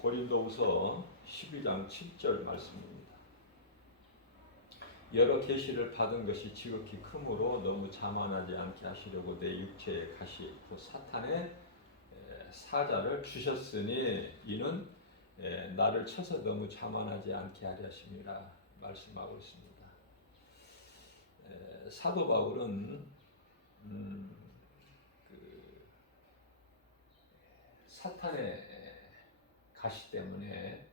고린도후서 12장 7절 말씀입니다. 여러 계시를 받은 것이 지극히 크므로 너무 자만하지 않게 하시려고 내 육체에 가시 그 사탄의 사자를 주셨으니 이는 나를 쳐서 너무 자만하지 않게 하려 하심이라 말씀하고 있습니다. 사도 바울은 사탄의 가시 때문에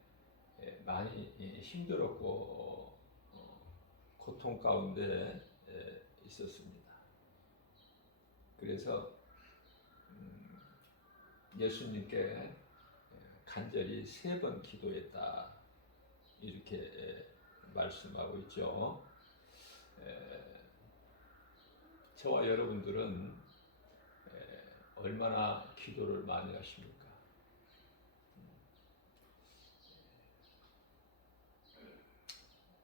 많이 힘들었고 고통 가운데 있었습니다. 그래서 예수님께 간절히 3번 기도했다 이렇게 말씀하고 있죠. 저와 여러분들은 얼마나 기도를 많이 하십니까?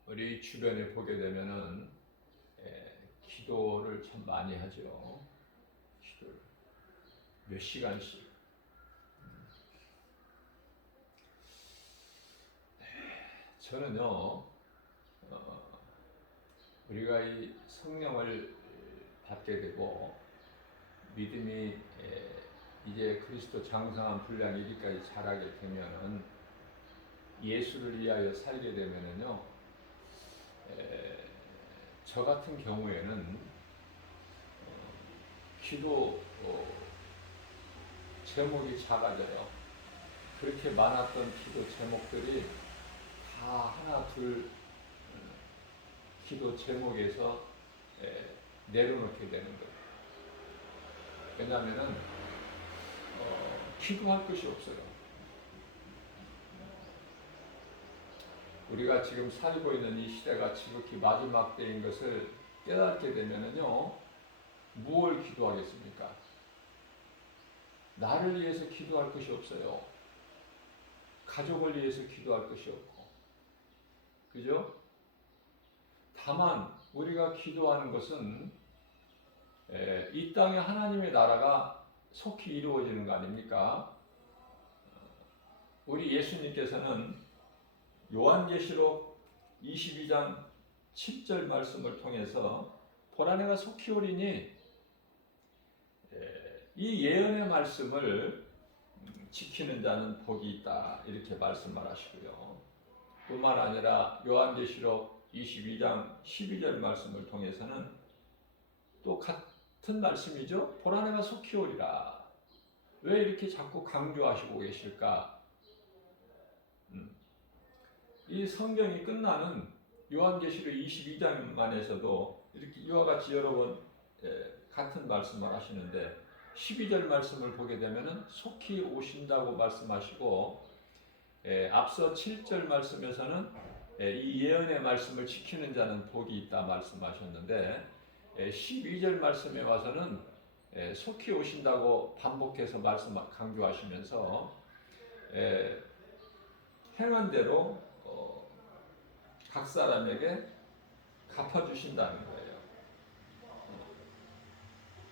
우리 주변에 보게 되면은 기도를 참 많이 하죠. 기도를 몇 시간씩. 저는요, 우리가 이 성령을 받게 되고 믿음이 이제 그리스도 장성한 분량 이기까지 자라게 되면은 예수를 위하여 살게 되면은요, 저 같은 경우에는 기도 제목이 작아져요. 그렇게 많았던 기도 제목들이 다 하나 둘 기도 제목에서 내려놓게 되는 거예요. 왜냐하면은 기도할 것이 없어요. 우리가 지금 살고 있는 이 시대가 지극히 마지막 때인 것을 깨닫게 되면은요, 무엇을 기도하겠습니까? 나를 위해서 기도할 것이 없어요. 가족을 위해서 기도할 것이 없고, 그죠? 다만 우리가 기도하는 것은 이 땅에 하나님의 나라가 속히 이루어지는 거 아닙니까? 우리 예수님께서는 요한계시록 22장 7절 말씀을 통해서 보라 내가 속히 오리니 이 예언의 말씀을 지키는 자는 복이 있다 이렇게 말씀을 하시고요. 뿐만 아니라 요한계시록 22장 12절 말씀을 통해서는 또 같은 말씀이죠. 보라 내가 속히 오리라. 왜 이렇게 자꾸 강조하시고 계실까? 이 성경이 끝나는 요한계시록 22장만에서도 이렇게 이와 같이 여러 번 같은 말씀을 하시는데 12절 말씀을 보게 되면은 속히 오신다고 말씀하시고 앞서 7절 말씀에서는 이 예언의 말씀을 지키는 자는 복이 있다 말씀하셨는데 12절 말씀에 와서는 속히 오신다고 반복해서 말씀 강조하시면서 행한 대로 각 사람에게 갚아주신다는 거예요.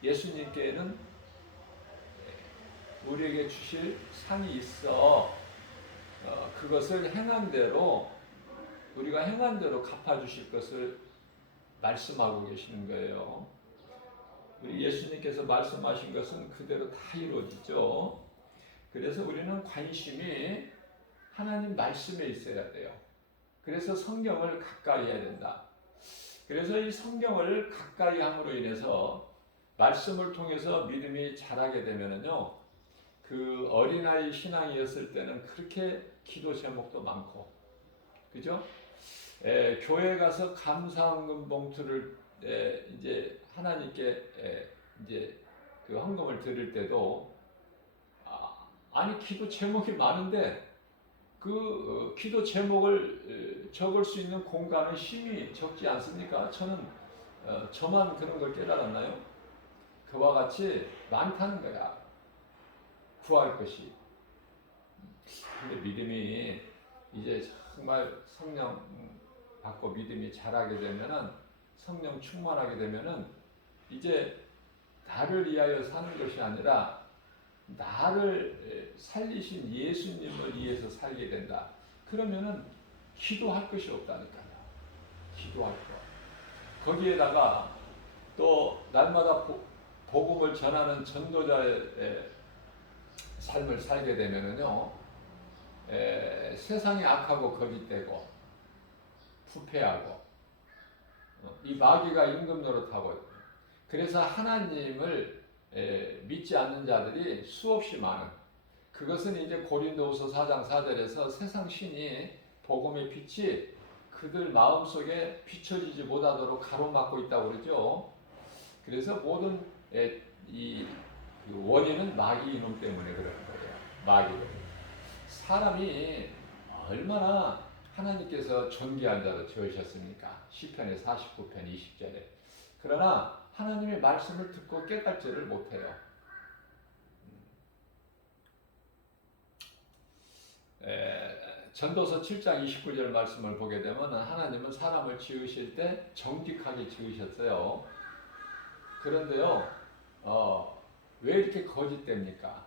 예수님께는 우리에게 주실 상이 있어. 그것을 행한 대로 우리가 행한 대로 갚아주실 것을 말씀하고 계시는 거예요. 우리 예수님께서 말씀하신 것은 그대로 다 이루어지죠. 그래서 우리는 관심이 하나님 말씀에 있어야 돼요. 그래서 성경을 가까이 해야 된다. 그래서 이 성경을 가까이 함으로 인해서 말씀을 통해서 믿음이 자라게 되면은요, 그 어린아이 신앙이었을 때는 그렇게 기도 제목도 많고, 그죠? 교회 가서 감사헌금 봉투를 이제 하나님께 이제 그 헌금을 드릴 때도 아니 기도 제목이 많은데 그 기도 제목을 적을 수 있는 공간은 심히 적지 않습니까? 저만 그런 걸 깨달았나요? 그와 같이 많다는 거야. 구할 것이. 근데 믿음이 이제 정말 성령 받고 믿음이 자라게 되면은 성령 충만하게 되면은 이제 나를 위하여 사는 것이 아니라 나를 살리신 예수님을 위해서 살게 된다. 그러면은 기도할 것이 없다니까요. 기도할 거. 거기에다가 또 날마다 복음을 전하는 전도자의 삶을 살게 되면은요, 세상이 악하고 거짓되고 부패하고 이 마귀가 임금 노릇하고, 그래서 하나님을 믿지 않는 자들이 수없이 많은, 그것은 이제 고린도후서 4장 4절에서 세상 신이 복음의 빛이 그들 마음속에 비춰지지 못하도록 가로막고 있다고 그러죠. 그래서 모든 이 원인은 마귀 이놈 때문에 그러는 거예요. 마귀로. 사람이 얼마나 하나님께서 존귀한 자로 지으셨습니까? 시편의 49편 20절에. 그러나 하나님의 말씀을 듣고 깨닫지를 못해요. 전도서 7장 29절 말씀을 보게 되면 하나님은 사람을 지으실 때 정직하게 지으셨어요. 그런데요, 왜 이렇게 거짓됩니까?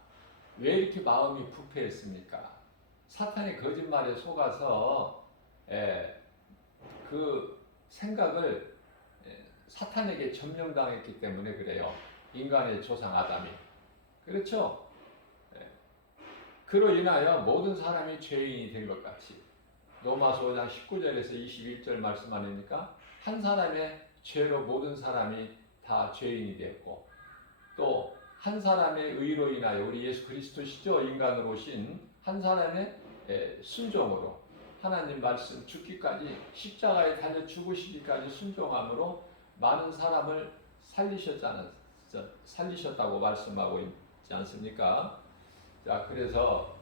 왜 이렇게 마음이 부패했습니까? 사탄의 거짓말에 속아서 그 생각을 사탄에게 점령당했기 때문에 그래요. 인간의 조상 아담이. 그렇죠? 그로 인하여 모든 사람이 죄인이 된 것 같이, 로마서 5장 19절에서 21절 말씀 아닙니까? 한 사람의 죄로 모든 사람이 다 죄인이 되었고, 또 한 사람의 의로 인하여 우리 예수 그리스도시죠, 인간으로 오신 한 사람의 순종으로 하나님 말씀 죽기까지, 십자가에 달려 죽으시기까지 순종함으로 많은 사람을 살리셨다고 말씀하고 있지 않습니까? 자, 그래서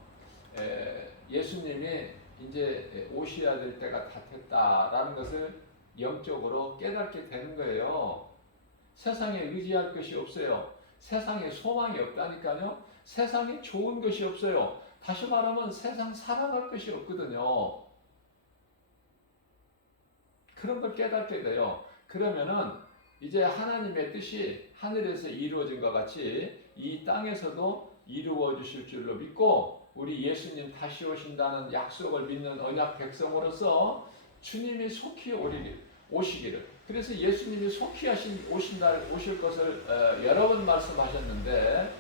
예수님이 이제 오셔야 될 때가 다 됐다라는 것을 영적으로 깨닫게 되는 거예요. 세상에 의지할 것이 없어요. 세상에 소망이 없다니까요. 세상에 좋은 것이 없어요. 다시 말하면 세상 살아갈 것이 없거든요. 그런 걸 깨닫게 돼요. 그러면은 이제 하나님의 뜻이 하늘에서 이루어진 것 같이 이 땅에서도 이루어 주실 줄로 믿고, 우리 예수님 다시 오신다는 약속을 믿는 언약 백성으로서 주님이 속히 오시기를, 그래서 예수님이 속히 오실 것을 여러 번 말씀하셨는데,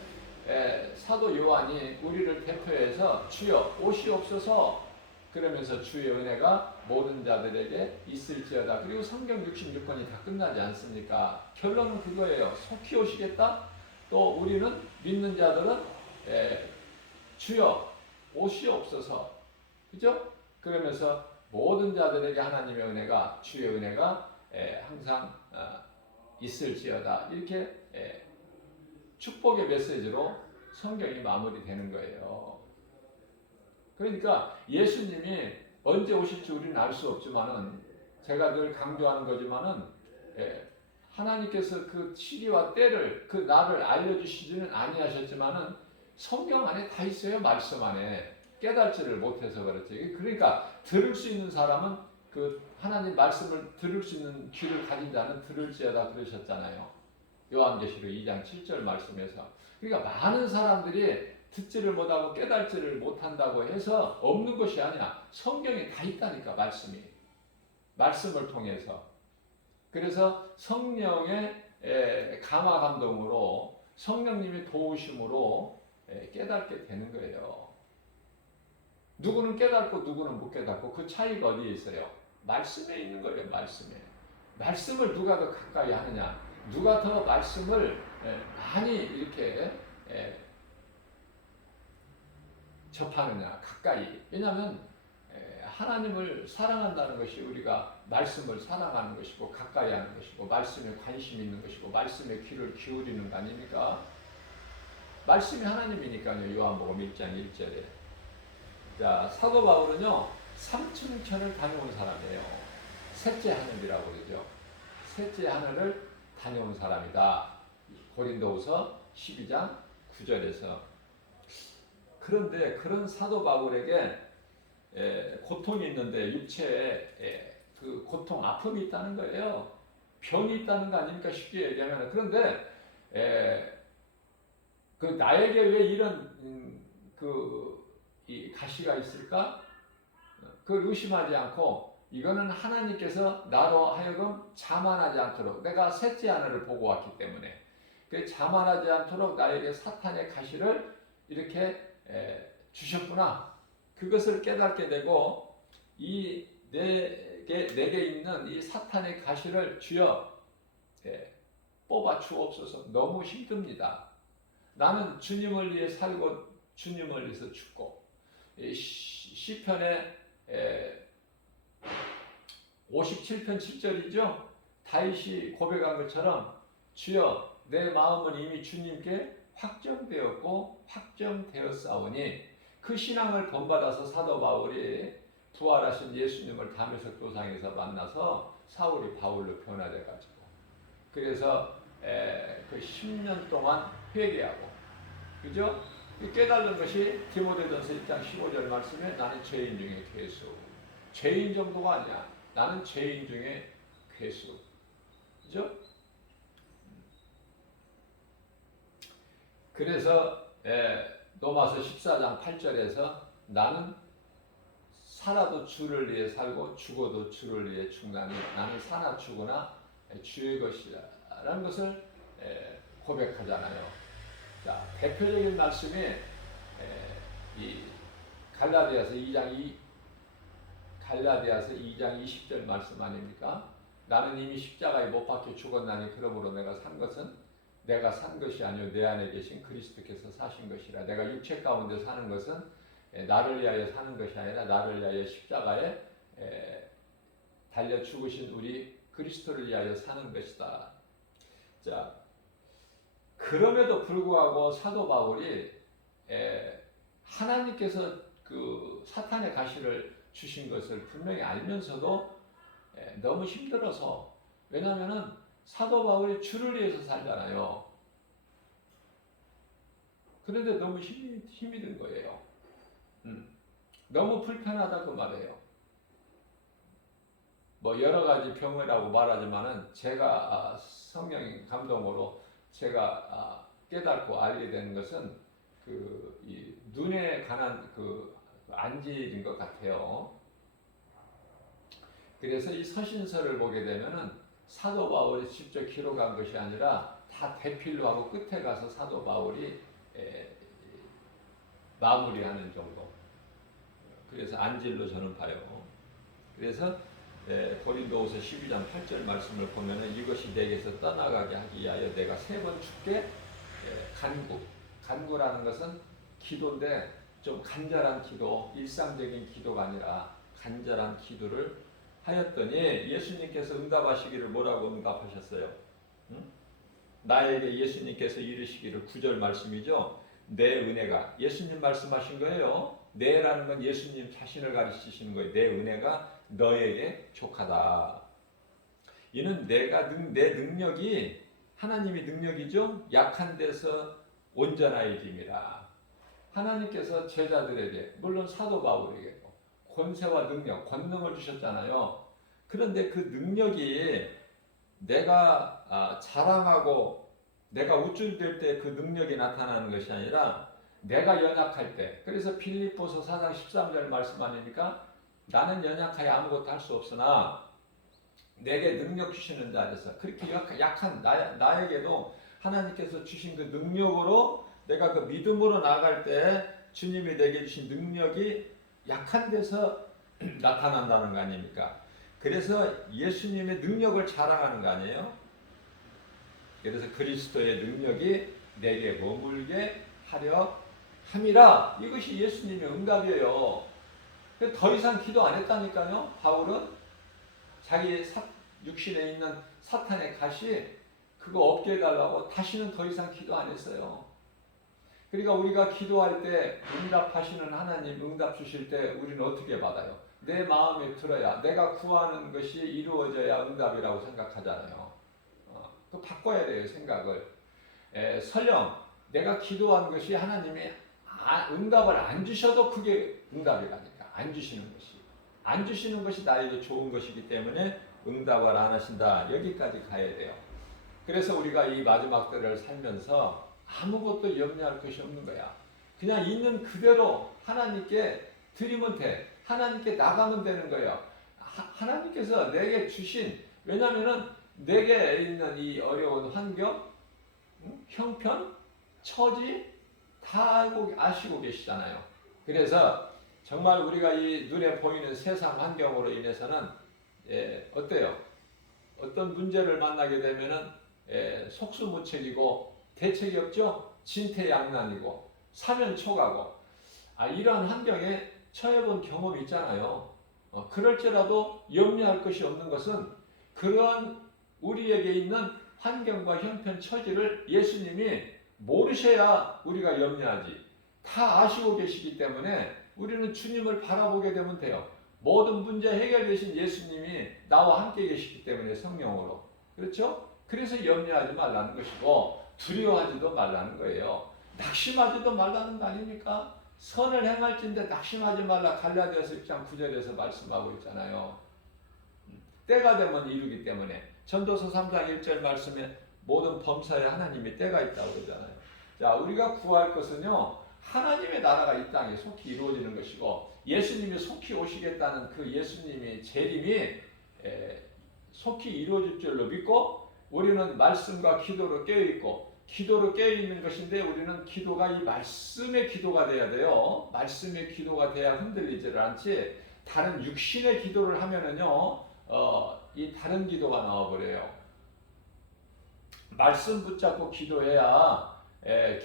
사도 요한이 우리를 대표해서 주여 오시옵소서 그러면서 주의 은혜가 모든 자들에게 있을지어다. 그리고 성경 66권이 다 끝나지 않습니까? 결론은 그거예요. 속히 오시겠다. 또 우리는 믿는 자들은 주여 오시옵소서, 그죠? 그러면서 모든 자들에게 하나님의 은혜가, 주의 은혜가 항상 있을지어다. 이렇게 축복의 메시지로 성경이 마무리되는 거예요. 그러니까 예수님이 언제 오실지 우리는 알 수 없지만은, 제가 늘 강조하는 거지만은, 하나님께서 그 시기와 때를, 그 날을 알려주시지는 아니하셨지만은 성경 안에 다 있어요. 말씀 안에. 깨닫지를 못해서 그렇지. 그러니까 들을 수 있는 사람은, 그 하나님 말씀을 들을 수 있는 귀를 가진 자는 들을지어다 그러셨잖아요. 요한계시록 2장 7절 말씀에서. 그러니까 많은 사람들이 듣지를 못하고 깨닫지를 못한다고 해서 없는 것이 아니야. 성경에 다 있다니까, 말씀이. 말씀을 통해서. 그래서 성령의 감화 감동으로, 성령님의 도우심으로 깨닫게 되는 거예요. 누구는 깨닫고 누구는 못 깨닫고, 그 차이가 어디에 있어요? 말씀에 있는 거예요. 말씀에. 말씀을 누가 더 가까이 하느냐, 누가 더 말씀을 많이 이렇게 접하느냐, 가까이. 왜냐하면 하나님을 사랑한다는 것이 우리가 말씀을 사랑하는 것이고, 가까이 하는 것이고, 말씀에 관심 있는 것이고, 말씀에 귀를 기울이는 거 아닙니까? 말씀이 하나님이니까요. 요한복음 1장 1절에. 자, 사도 바울은요, 삼층천을 다녀온 사람이에요. 셋째 하늘이라고 그러죠. 셋째 하늘을 다녀온 사람이다. 고린도후서 12장 9절에서. 그런데 그런 사도 바울에게 고통이 있는데, 육체에 그 고통, 아픔이 있다는 거예요. 병이 있다는 거 아닙니까? 쉽게 얘기하면. 그런데 그 나에게 왜 이런 이 가시가 있을까? 그걸 의심하지 않고 이거는 하나님께서 나로 하여금 자만하지 않도록 내가 셋째 하늘을 보고 왔기 때문에 그 자만하지 않도록 나에게 사탄의 가시를 이렇게 주셨구나. 그것을 깨닫게 되고 이 내게 있는 이 사탄의 가시를 주여 뽑아 주옵소서. 너무 힘듭니다. 나는 주님을 위해 살고 주님을 위해서 죽고 시편의 57편 7절이죠. 다윗이 고백한 것처럼 주여 내 마음은 이미 주님께 확정되었고 확정되었사오니 그 신앙을 본받아서 사도 바울이 부활하신 예수님을 다메섹 도상에서 만나서 사울이 바울로 변화돼 가지고 그래서 그 10년 동안 회개하고 그죠? 깨달은 것이 디모데전서 1장 15절 말씀에 나는 죄인 중에 괴수. 죄인 정도가 아니야. 나는 죄인 중에 괴수. 그죠? 그래서 로마서 14장 8절에서 나는 살아도 주를 위해 살고 죽어도 주를 위해 죽나니 나는 사나 죽으나 주의 것이라 라는 것을 고백하잖아요. 자, 대표적인 말씀이 이 갈라디아서 2장 20절 말씀 아닙니까? 나는 이미 십자가에 못 박혀 죽었나니 그러므로 내가 산 것이 아니요 내 안에 계신 그리스도께서 사신 것이라. 내가 육체 가운데 사는 것은 나를 위하여 사는 것이 아니라 나를 위하여 십자가에 달려 죽으신 우리 그리스도를 위하여 사는 것이다. 자, 그럼에도 불구하고 사도 바울이 하나님께서 그 사탄의 가시를 주신 것을 분명히 알면서도 너무 힘들어서, 왜냐하면은 사도 바울이 주를 위해서 살잖아요. 그런데 너무 힘이 든 거예요. 너무 불편하다 그 말이에요. 뭐 여러 가지 병이라고 말하지만은 제가 성령의 감동으로 제가 깨닫고 알게 되는 것은 이 눈에 관한 안질인 것 같아요. 그래서 이 서신서를 보게 되면은 사도 바울이 직접 기록한 것이 아니라 다 대필로 하고 끝에 가서 사도 바울이 마무리하는 정도. 그래서 안질로 저는 봐요. 그래서 고린도후서 12장 8절 말씀을 보면은 이것이 내게서 떠나가게 하기 위하여 내가 3번 죽게 간구라는 것은 기도인데 좀 간절한 기도, 일상적인 기도가 아니라 간절한 기도를 하였더니 예수님께서 응답하시기를 뭐라고 응답하셨어요? 나에게 예수님께서 이르시기를 9절 말씀이죠. 내 은혜가, 예수님 말씀하신 거예요. 내라는 건 예수님 자신을 가르치시는 거예요. 내 은혜가 너에게 족하다. 이는 내 능력이, 하나님의 능력이죠. 약한 데서 온전하여짐이라. 하나님께서 제자들에게, 물론 사도 바울에게도 권세와 능력, 권능을 주셨잖아요. 그런데 그 능력이 내가 자랑하고 내가 우쭐댈 때 그 능력이 나타나는 것이 아니라 내가 연약할 때. 그래서 빌립보서 4장 13절 말씀 아닙니까? 나는 연약하여 아무것도 할 수 없으나 내게 능력 주시는 자에서, 그렇게 약한 나에게도 하나님께서 주신 그 능력으로 내가 그 믿음으로 나아갈 때 주님이 내게 주신 능력이 약한 데서 나타난다는 거 아닙니까? 그래서 예수님의 능력을 자랑하는 거 아니에요? 그래서 그리스도의 능력이 내게 머물게 하려 함이라. 이것이 예수님의 응답이에요. 더 이상 기도 안 했다니까요. 바울은 자기 육신에 있는 사탄의 가시 그거 없게 해달라고 다시는 더 이상 기도 안 했어요. 그러니까 우리가 기도할 때 응답하시는 하나님, 응답 주실 때 우리는 어떻게 받아요? 내 마음에 들어야, 내가 구하는 것이 이루어져야 응답이라고 생각하잖아요. 그 바꿔야 돼요, 생각을. 설령 내가 기도한 것이 하나님이 응답을 안 주셔도 그게 응답이라니까. 안 주시는 것이 나에게 좋은 것이기 때문에 응답을 안 하신다. 여기까지 가야 돼요. 그래서 우리가 이 마지막 때를 살면서 아무것도 염려할 것이 없는 거야. 그냥 있는 그대로 하나님께 드리면 돼. 하나님께 나가면 되는 거예요. 하나님께서 내게 주신, 왜냐면은 내게 있는 이 어려운 환경, 형편, 처지 다 알고 아시고 계시잖아요. 그래서 정말 우리가 이 눈에 보이는 세상 환경으로 인해서는 어때요? 어떤 문제를 만나게 되면은 속수무책이고 대책이 없죠. 진퇴양난이고 사면초가고 이런 환경에 처해본 경험이 있잖아요. 그럴지라도 염려할 것이 없는 것은 그러한 우리에게 있는 환경과 형편 처지를 예수님이 모르셔야 우리가 염려하지. 다 아시고 계시기 때문에 우리는 주님을 바라보게 되면 돼요. 모든 문제 해결되신 예수님이 나와 함께 계시기 때문에 성령으로. 그렇죠? 그래서 염려하지 말라는 것이고 두려워하지도 말라는 거예요. 낙심하지도 말라는 거 아닙니까? 선을 행할진대 낙심하지 말라 갈라디아서 6장 9절에서 말씀하고 있잖아요. 때가 되면 이루기 때문에 전도서 3장 1절 말씀에 모든 범사에 하나님이 때가 있다고 그러잖아요. 자, 우리가 구할 것은요, 하나님의 나라가 이 땅에 속히 이루어지는 것이고 예수님이 속히 오시겠다는 그 예수님의 재림이 속히 이루어질 줄로 믿고 우리는 말씀과 기도로 깨어있고 기도로 깨어있는 것인데 우리는 기도가 이 말씀의 기도가 돼야 돼요. 말씀의 기도가 돼야 흔들리지를 않지 다른 육신의 기도를 하면은요 이 다른 기도가 나와버려요. 말씀 붙잡고 기도해야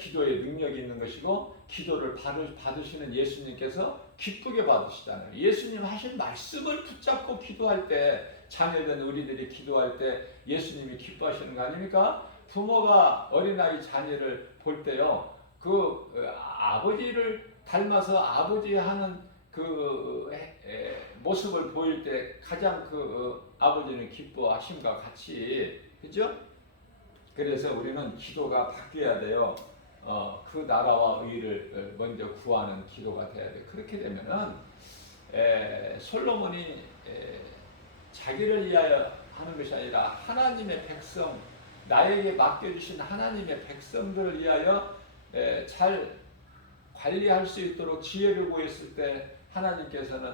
기도의 능력이 있는 것이고 기도를 받으시는 예수님께서 기쁘게 받으시잖아요. 예수님 하신 말씀을 붙잡고 기도할 때 자녀된 우리들이 기도할 때 예수님이 기뻐하시는 거 아닙니까? 부모가 어린아이 자녀를 볼 때요. 그 아버지를 닮아서 아버지 하는 그 모습을 보일 때 가장 그 아버지는 기뻐하심과 같이 그죠? 그래서 우리는 기도가 바뀌어야 돼요. 그 나라와 의를 먼저 구하는 기도가 돼야 돼요. 그렇게 되면은 솔로몬이 자기를 위하여 하는 것이 아니라 하나님의 백성, 나에게 맡겨주신 하나님의 백성들을 위하여 잘 관리할 수 있도록 지혜를 구했을 때 하나님께서는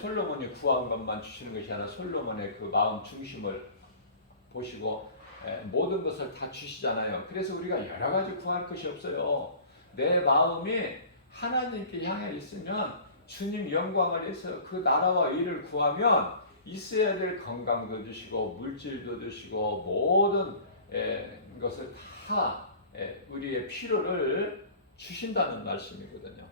솔로몬이 구한 것만 주시는 것이 아니라 솔로몬의 그 마음 중심을 보시고 모든 것을 다 주시잖아요. 그래서 우리가 여러 가지 구할 것이 없어요. 내 마음이 하나님께 향해 있으면 주님 영광을 위해서 그 나라와 의를 구하면 있어야 될 건강도 주시고 물질도 주시고 모든 것을 다 우리의 필요를 주신다는 말씀이거든요.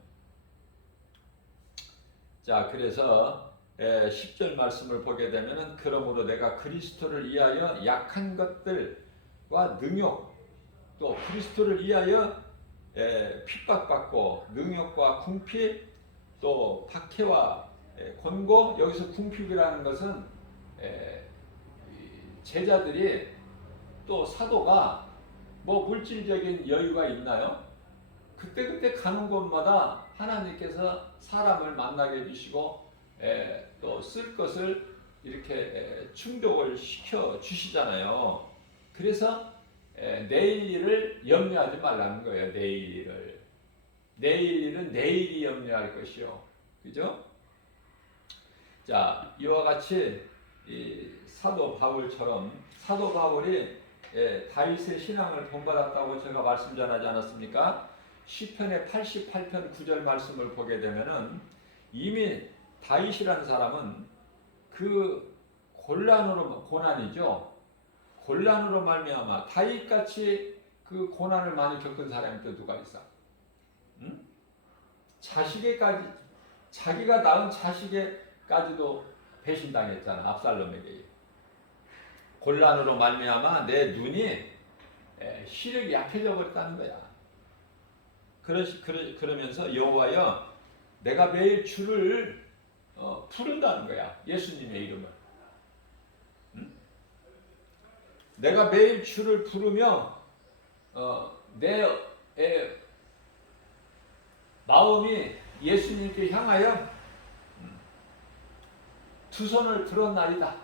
자, 그래서 10절 말씀을 보게 되면은 그러므로 내가 그리스도를 위하여 약한 것들과 능욕 또 그리스도를 위하여 핍박받고 능욕과 궁핍 또 박해와 권고 여기서 궁핍이라는 것은 제자들이 또 사도가 뭐 물질적인 여유가 있나요? 그때 가는 곳마다 하나님께서 사람을 만나게 해주시고 또 쓸 것을 이렇게 충족을 시켜 주시잖아요. 그래서 내일 일을 염려하지 말라는 거예요. 내일 일을. 내일 일은 내일이 염려할 것이요. 그죠? 자, 이와 같이 이 사도 바울처럼 사도 바울이 다윗의 신앙을 본받았다고 제가 말씀 전하지 않았습니까? 시편의 88편 9절 말씀을 보게 되면은 이미 다윗이라는 사람은 그 고난이죠. 곤란으로 말미암아 다윗같이 그 고난을 많이 겪은 사람이 또 누가 있어? 응? 자식에까지 자기가 낳은 자식에까지도 배신당했잖아. 압살롬에게. 곤란으로 말미암아 내 눈이 시력이 약해져 버렸다는 거야. 그러면서 여호와여 내가 매일 주를 부른다는 거야. 예수님의 이름을. 응? 내가 매일 주를 부르며 내 마음이 예수님께 향하여 두 손을 들었나이다.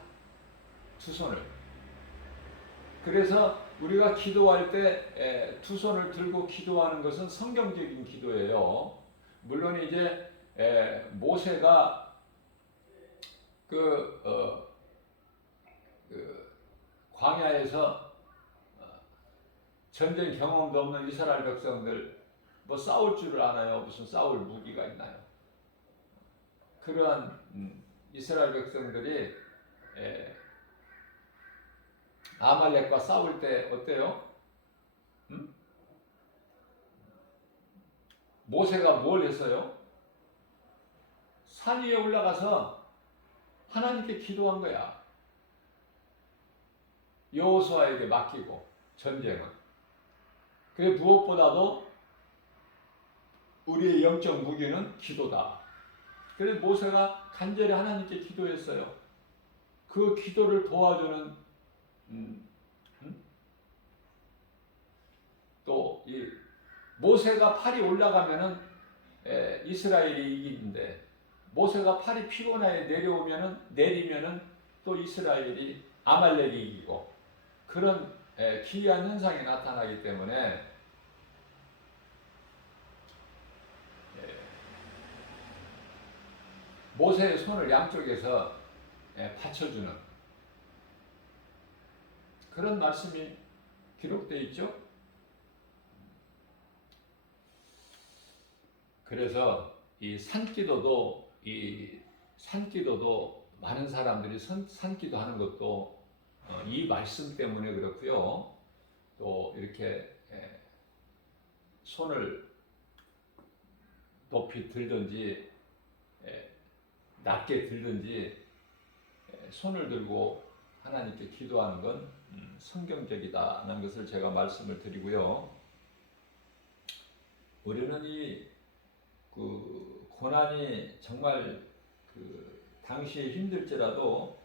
두 손을. 그래서 우리가 기도할 때 두 손을 들고 기도하는 것은 성경적인 기도예요. 물론 이제 모세가 그 광야에서 전쟁 경험도 없는 이스라엘 백성들 뭐 싸울 줄을 아나요? 무슨 싸울 무기가 있나요? 그러한 이스라엘 백성들이 아말렉과 싸울 때 어때요? 모세가 뭘 했어요? 산 위에 올라가서 하나님께 기도한 거야. 여호수아에게 맡기고 전쟁은. 그게 무엇보다도 우리의 영적 무기는 기도다. 그래서 모세가 간절히 하나님께 기도했어요. 그 기도를 도와주는 또 이 모세가 팔이 올라가면은 이스라엘이 이기는데 모세가 팔이 피곤하게 내리면은 또 이스라엘이 아말렉이 이기고 그런 기이한 현상이 나타나기 때문에 모세의 손을 양쪽에서 받쳐주는 그런 말씀이 기록되어 있죠. 그래서 이 산기도도 많은 사람들이 산기도 하는 것도 이 말씀 때문에 그렇고요. 또 이렇게 손을 높이 들든지 낮게 들든지 손을 들고 하나님께 기도하는 건 성경적이다는 것을 제가 말씀을 드리고요. 우리는 그 고난이 정말 그 당시에 힘들지라도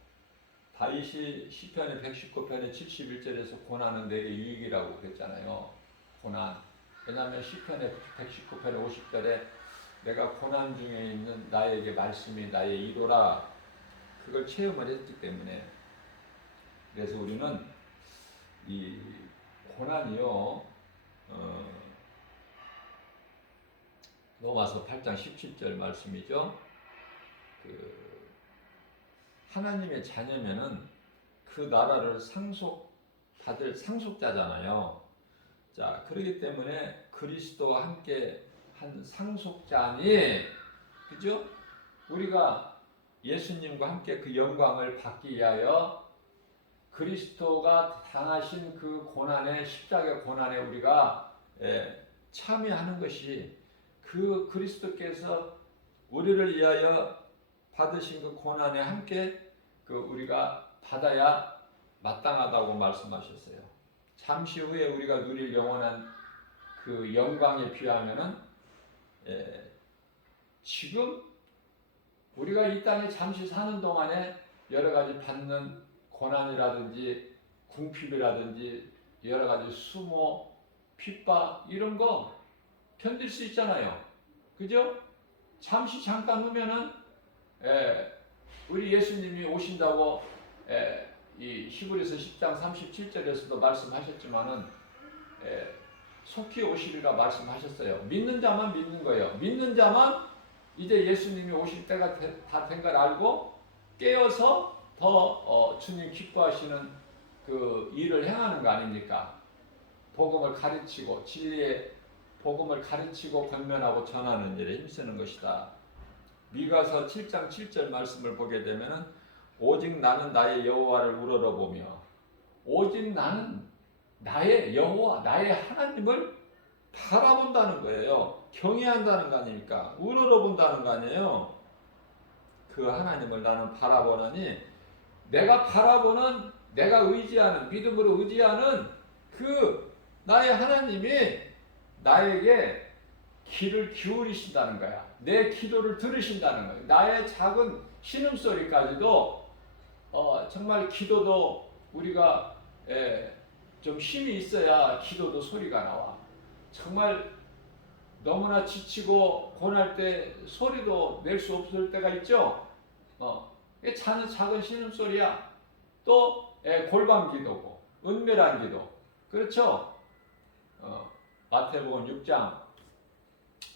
다윗이 시편의 119편의 71절에서 고난은 내게 유익이라고 그랬잖아요. 고난. 왜냐하면 시편의 119편의 50절에 내가 고난 중에 있는 나에게 말씀이 나의 이로라 그걸 체험을 했기 때문에 그래서 우리는 이 고난이요 로마서 8장 17절 말씀이죠. 그 하나님의 자녀면은 그 나라를 받을 상속자잖아요. 자, 그렇기 때문에 그리스도와 함께 한 상속자니, 그죠? 우리가 예수님과 함께 그 영광을 받기 위하여 그리스도가 당하신 그 고난에, 십자가 고난에 우리가 참여하는 것이 그 그리스도께서 우리를 위하여 받으신 그 고난에 함께 그 우리가 받아야 마땅하다고 말씀하셨어요. 잠시 후에 우리가 누릴 영원한 그 영광에 비하면은 지금 우리가 이 땅에 잠시 사는 동안에 여러 가지 받는 고난이라든지 궁핍이라든지 여러 가지 수모, 핍박 이런 거 견딜 수 있잖아요. 그죠? 잠깐 후면은 우리 예수님이 오신다고 이 히브리서 10장 37절에서도 말씀하셨지만은 속히 오시리라 말씀하셨어요. 믿는 자만 믿는 거예요. 믿는 자만 이제 예수님이 오실 때가 다 된 걸 알고 깨어서 더 주님 기뻐하시는 그 일을 행하는 거 아닙니까? 복음을 가르치고 진리의 복음을 가르치고 권면하고 전하는 일에 힘쓰는 것이다. 미가서 7장 7절 말씀을 보게 되면은 오직 나는 나의 여호와를 우러러보며 오직 나는 나의 여호와 나의 하나님을 바라본다는 거예요. 경외한다는 거 아닙니까? 우러러본다는 거 아니에요. 그 하나님을 나는 바라보느니 내가 바라보는 내가 의지하는 믿음으로 의지하는 그 나의 하나님이 나에게 귀를 기울이신다는 거야. 내 기도를 들으신다는 거야. 나의 작은 신음소리까지도 정말 기도도 우리가 좀 힘이 있어야 기도도 소리가 나와. 정말 너무나 지치고 고날 때 소리도 낼 수 없을 때가 있죠. 작은 신음소리야. 또 골방 기도고 은밀한 기도. 그렇죠? 마태복음 6장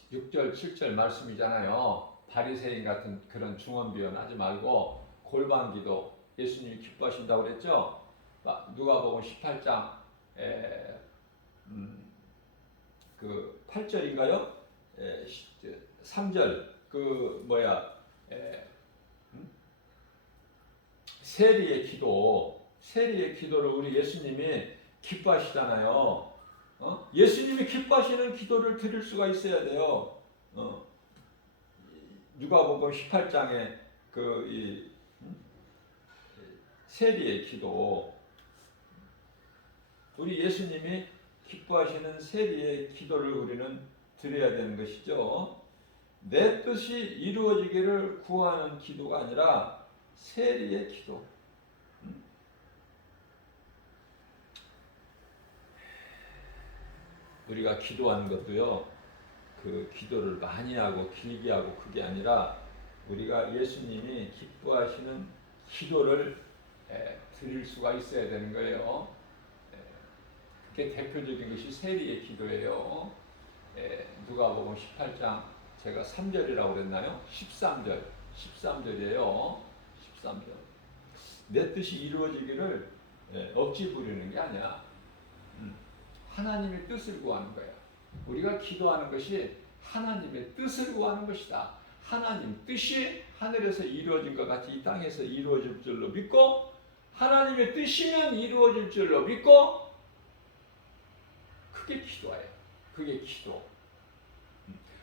6절 7절 말씀이잖아요. 바리새인 같은 그런 중언비언 하지 말고 골방기도 예수님이 기뻐하신다고 그랬죠. 누가복음 18장 그 8절인가요? 3절 그 뭐야 세리의 기도를 우리 예수님이 기뻐하시잖아요. 예수님이 기뻐하시는 기도를 드릴 수가 있어야 돼요. 누가복음 18장에 그 세리의 기도, 우리 예수님이 기뻐하시는 세리의 기도를 우리는 드려야 되는 것이죠. 내 뜻이 이루어지기를 구하는 기도가 아니라 세리의 기도. 우리가 기도하는 것도요, 그 기도를 많이 하고 길게 하고 그게 아니라 우리가 예수님이 기뻐하시는 기도를 드릴 수가 있어야 되는 거예요. 그게 대표적인 것이 세리의 기도예요. 누가복음 18장 제가 3절이라고 그랬나요? 13절이에요. 13절. 내 뜻이 이루어지기를 억지 부리는 게 아니야. 하나님의 뜻을 구하는 거야. 우리가 기도하는 것이 하나님의 뜻을 구하는 것이다. 하나님 뜻이 하늘에서 이루어진 것 같이 이 땅에서 이루어질 줄로 믿고, 하나님의 뜻이면 이루어질 줄로 믿고, 그게 기도예요. 그게 기도.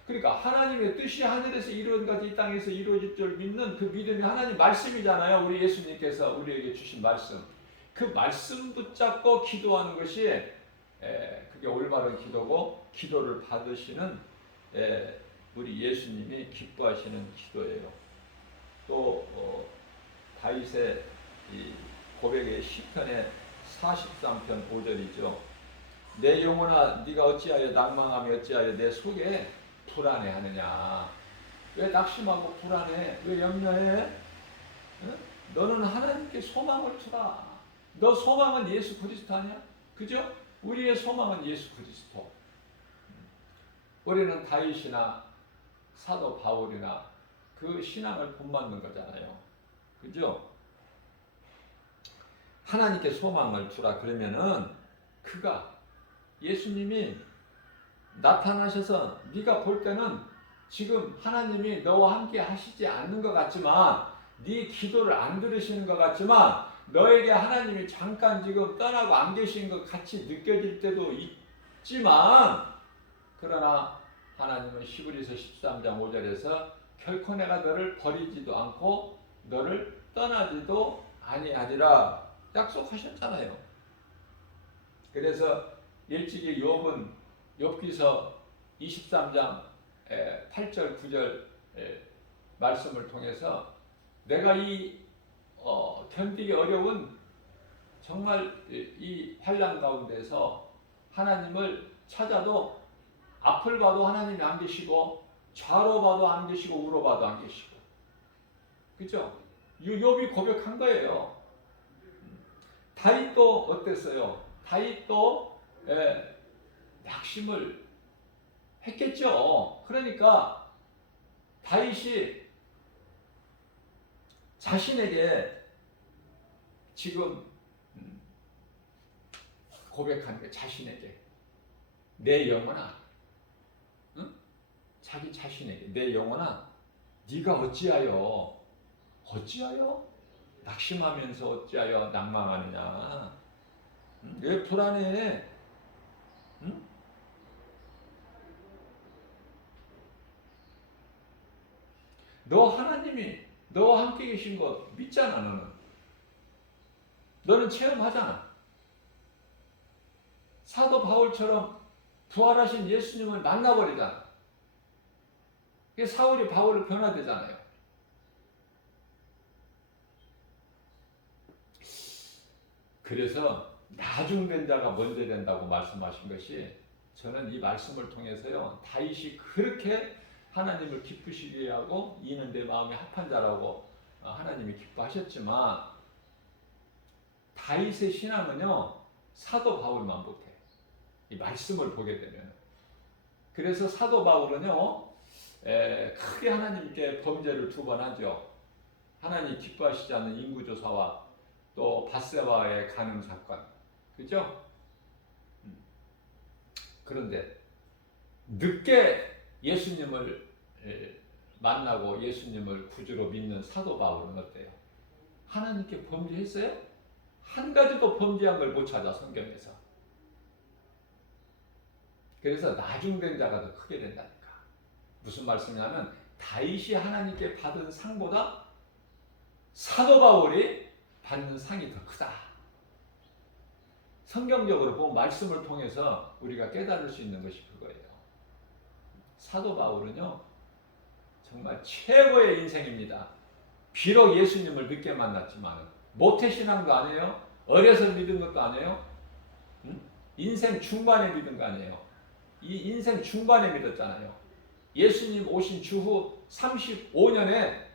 그러니까 하나님의 뜻이 하늘에서 이루어진 것 같이 이 땅에서 이루어질 줄 믿는 그 믿음이 하나님 말씀이잖아요. 우리 예수님께서 우리에게 주신 말씀. 그 말씀 붙잡고 기도하는 것이 그게 올바른 기도고, 기도를 받으시는 우리 예수님이 기뻐하시는 기도예요. 또 다윗의 이 고백의 시편의 43편 5절이죠. 내 영혼아 네가 어찌하여 낭망하며 어찌하여 내 속에 불안해하느냐. 왜 낙심하고 불안해? 왜 염려해? 응? 너는 하나님께 소망을 두라. 너 소망은 예수 그리스도 아니야? 그죠? 우리의 소망은 예수 그리스도. 우리는 다윗이나 사도 바울이나 그 신앙을 본받는 거잖아요. 그죠? 하나님께 소망을 두라 그러면은 그가 예수님이 나타나셔서 네가 볼 때는 지금 하나님이 너와 함께 하시지 않는 것 같지만, 네 기도를 안 들으시는 것 같지만, 너에게 하나님이 잠깐 지금 떠나고 안 계신 것 같이 느껴질 때도 있지만, 그러나 하나님은 히브리서 13장 5절에서 결코 내가 너를 버리지도 않고 너를 떠나지도 아니하리라 약속하셨잖아요. 그래서 일찍이 욥은 욥기서 23장 8절 9절 말씀을 통해서 내가 이 견디기 어려운 정말 이 환난 가운데서 하나님을 찾아도 앞을 봐도 하나님이 안 계시고, 좌로 봐도 안 계시고, 우로 봐도 안 계시고, 그죠? 욥이 고백한 거예요. 다윗도 어땠어요? 다윗도 낙심을 했겠죠. 그러니까 다윗이 자신에게 지금 고백하는 게, 자신에게 내 영혼아, 응? 자기 자신에게 내 영혼아 네가 어찌하여 낙심하면서 어찌하여 낭망하느냐. 응? 왜 불안해? 응? 너 하나님이 너와 함께 계신 거 믿잖아. 너는 체험하잖아. 사도 바울처럼 부활하신 예수님을 만나버리잖아. 사울이 바울로 변화되잖아요. 그래서 나중된 자가 먼저 된다고 말씀하신 것이, 저는 이 말씀을 통해서요, 다윗이 그렇게 하나님을 기쁘시게 하고 이는 내 마음에 합한 자라고 하나님이 기뻐하셨지만, 다윗의 신앙은요 사도 바울만 못해. 이 말씀을 보게 되면. 그래서 사도 바울은요, 크게 하나님께 범죄를 2번 하죠. 하나님 기뻐하시지 않는 인구조사와 또 밧세바의 간음 사건. 그죠? 그런데 늦게 예수님을 만나고 예수님을 구주로 믿는 사도 바울은 어때요? 하나님께 범죄했어요? 한 가지도 범죄한 걸 못 찾아, 성경에서. 그래서 나중된 자가 더 크게 된다니까. 무슨 말씀이냐면 다윗이 하나님께 받은 상보다 사도 바울이 받는 상이 더 크다. 성경적으로 보면 말씀을 통해서 우리가 깨달을 수 있는 것이 그거예요. 사도 바울은요, 정말 최고의 인생입니다. 비록 예수님을 늦게 만났지만 모태신앙도 아니에요. 어려서 믿은 것도 아니에요. 인생 중반에 믿은 거 아니에요. 이 인생 중반에 믿었잖아요. 예수님 오신 주후 35년에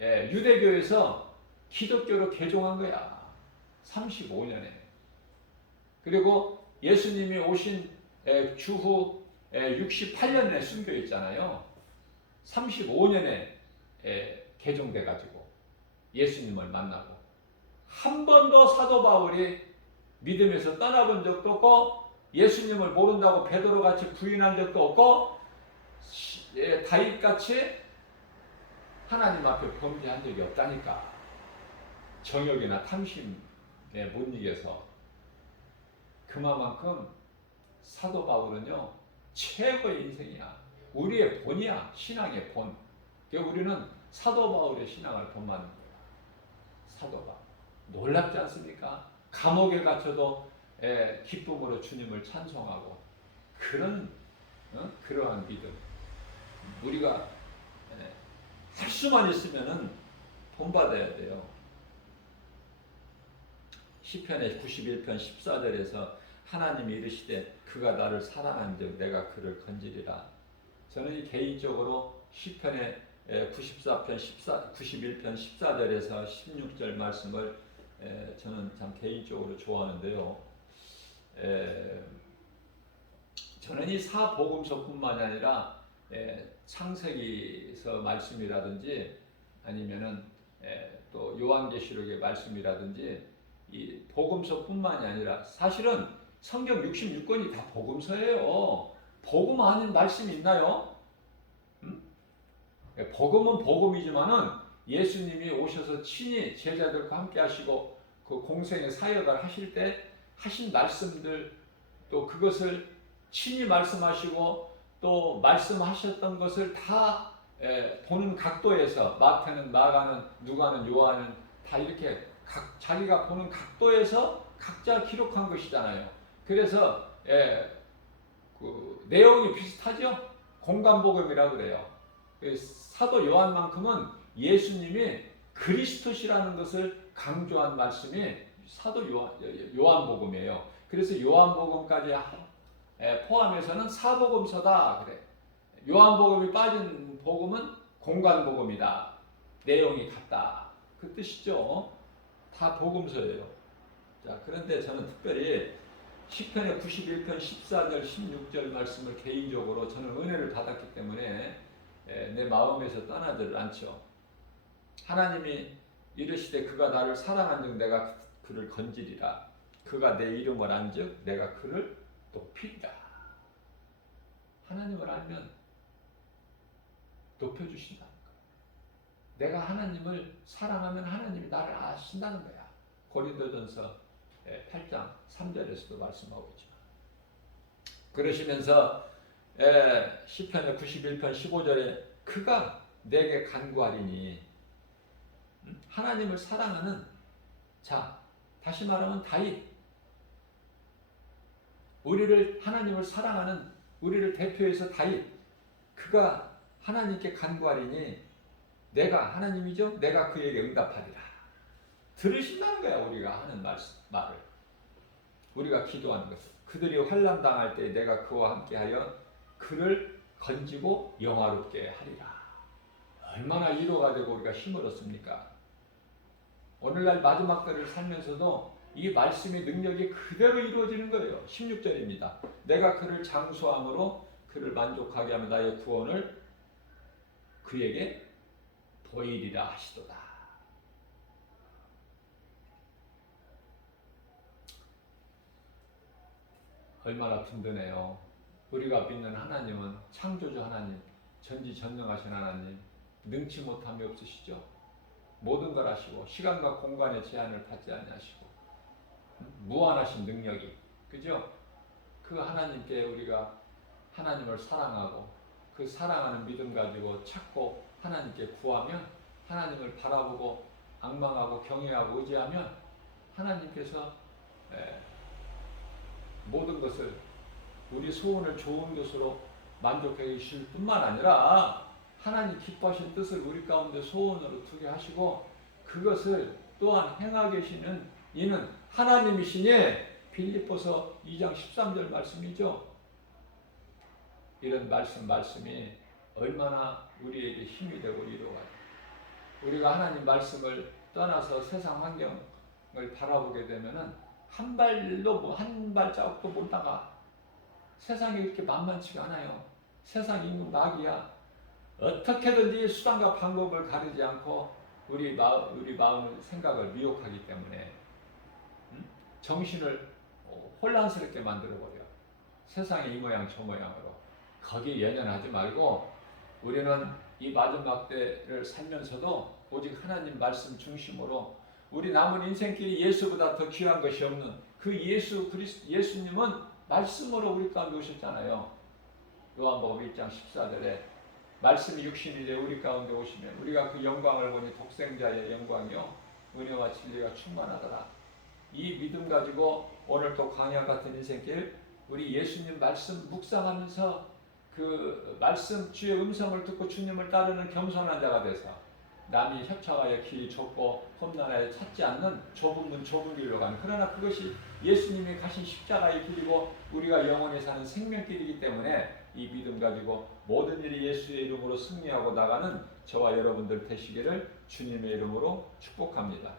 유대교에서 기독교로 개종한 거야. 35년에. 그리고 예수님이 오신 주후 68년에 순교했잖아요. 35년에 개종돼 가지고 예수님을 만나고 한 번도 사도 바울이 믿음에서 떠나본 적도 없고 예수님을 모른다고 베드로같이 부인한 적도 없고 다윗같이 하나님 앞에 범죄한 적이 없다니까. 정욕이나 탐심에 못 이겨서. 그만큼 사도 바울은요, 최고의 인생이야. 우리의 본이야. 신앙의 본. 우리는 사도 바울의 신앙을 본받는 거야. 사도 바울. 놀랍지 않습니까? 감옥에 갇혀도 기쁨으로 주님을 찬송하고 그러한 믿음. 우리가 할 수만 있으면은 본받아야 돼요. 시편의 91편 14절에서 하나님이 이르시되 그가 나를 사랑한즉 내가 그를 건지리라. 저는 개인적으로 시편의 91편 14절에서 16절 말씀을 저는 참 개인적으로 좋아하는데요. 저는 이 사복음서뿐만이 아니라 창세기서 말씀이라든지 아니면은 또 요한계시록의 말씀이라든지 이 복음서뿐만이 아니라 사실은 성경 66권이 다 복음서예요. 복음 아닌 말씀이 있나요? 복음은 복음이지만은 예수님이 오셔서 친히 제자들과 함께 하시고 그 공생의 사역을 하실 때 하신 말씀들 또 그것을 친히 말씀하시고 또 말씀하셨던 것을 다 보는 각도에서 마태는 마가는 누가는 요한은 다 이렇게 자기가 보는 각도에서 각자 기록한 것이잖아요. 그래서 그 내용이 비슷하죠. 공간복음이라고 그래요. 사도 요한만큼은 예수님이 그리스도시라는 것을 강조한 말씀이 사도 요한복음이에요. 그래서 요한복음까지 포함해서는 사복음서다 그래. 요한복음이 빠진 복음은 공간복음이다. 내용이 같다. 그 뜻이죠. 다 복음서예요. 자, 그런데 저는 특별히 시편의 91편 14절 16절 말씀을 개인적으로 저는 은혜를 받았기 때문에 내 마음에서 떠나질 않죠. 하나님이 이르시되 그가 나를 사랑한즉 내가 그를 건지리라. 그가 내 이름을 안즉 내가 그를 높이리라. 하나님을 알면 높여주신다는 거야. 내가 하나님을 사랑하면 하나님이 나를 아신다는 거야. 고린도전서 8장 3절에서도 말씀하고 있지만 그러시면서 시편의 91편 15절에 그가 내게 간구하리니 하나님을 사랑하는 자 다시 말하면 다윗 우리를 하나님을 사랑하는 우리를 대표해서 다윗 그가 하나님께 간구하리니 내가 하나님이죠. 내가 그에게 응답하리라. 들으신다는 거야. 우리가 하는 말을 우리가 기도하는 것을 그들이 환난 당할 때 내가 그와 함께하여 그를 건지고 영화롭게 하리라. 얼마나 위로가 되고 우리가 힘을 얻습니까? 오늘날 마지막 때를 살면서도 이 말씀의 능력이 그대로 이루어지는 거예요. 16절입니다. 내가 그를 장수함으로 그를 만족하게 하며 나의 구원을 그에게 보이리라 하시도다. 얼마나 든든해요. 우리가 믿는 하나님은 창조주 하나님, 전지전능하신 하나님, 능치 못함이 없으시죠. 모든 걸 하시고 시간과 공간의 제한을 받지 아니하시고 무한하신 능력이, 그죠? 그 하나님께 우리가 하나님을 사랑하고 그 사랑하는 믿음 가지고 찾고 하나님께 구하면, 하나님을 바라보고 앙망하고 경외하고 의지하면 하나님께서 모든 것을, 우리 소원을 좋은 것으로 만족해 주실 뿐만 아니라 하나님 기뻐하신 뜻을 우리 가운데 소원으로 두게 하시고 그것을 또한 행하게 계시는 이는 하나님이시니, 빌립보서 2장 13절 말씀이죠. 이런 말씀이 얼마나 우리에게 힘이 되고 위로가 돼요. 우리가 하나님 말씀을 떠나서 세상 환경을 바라보게 되면은 한 발자국도 못 나가. 세상이 그렇게 만만치가 않아요. 세상 인구 낙이야. 어떻게든지 수단과 방법을 가리지 않고 우리 마음의 생각을 미혹하기 때문에 정신을 혼란스럽게 만들어버려. 세상의 이 모양 저 모양으로. 거기에 연연하지 말고 우리는 이 마지막 때를 살면서도 오직 하나님 말씀 중심으로 우리 남은 인생길이 예수보다 더 귀한 것이 없는 그 예수님은 말씀으로 우리 가운데 오셨잖아요. 요한복음 1장 14절에 말씀이 육신이 되어 우리 가운데 오시면 우리가 그 영광을 보니 독생자의 영광이요 은혜와 진리가 충만하더라. 이 믿음 가지고 오늘 또 광야 같은 인생길 우리 예수님 말씀 묵상하면서 그 말씀 주의 음성을 듣고 주님을 따르는 겸손한 자가 돼서 남이 협착하여 길이 좁고 험난하여 찾지 않는 좁은 문 좁은 길로 가는, 그러나 그것이 예수님이 가신 십자가의 길이고 우리가 영원히 사는 생명길이기 때문에 이 믿음 가지고 모든 일이 예수의 이름으로 승리하고 나가는 저와 여러분들 되시기를 주님의 이름으로 축복합니다.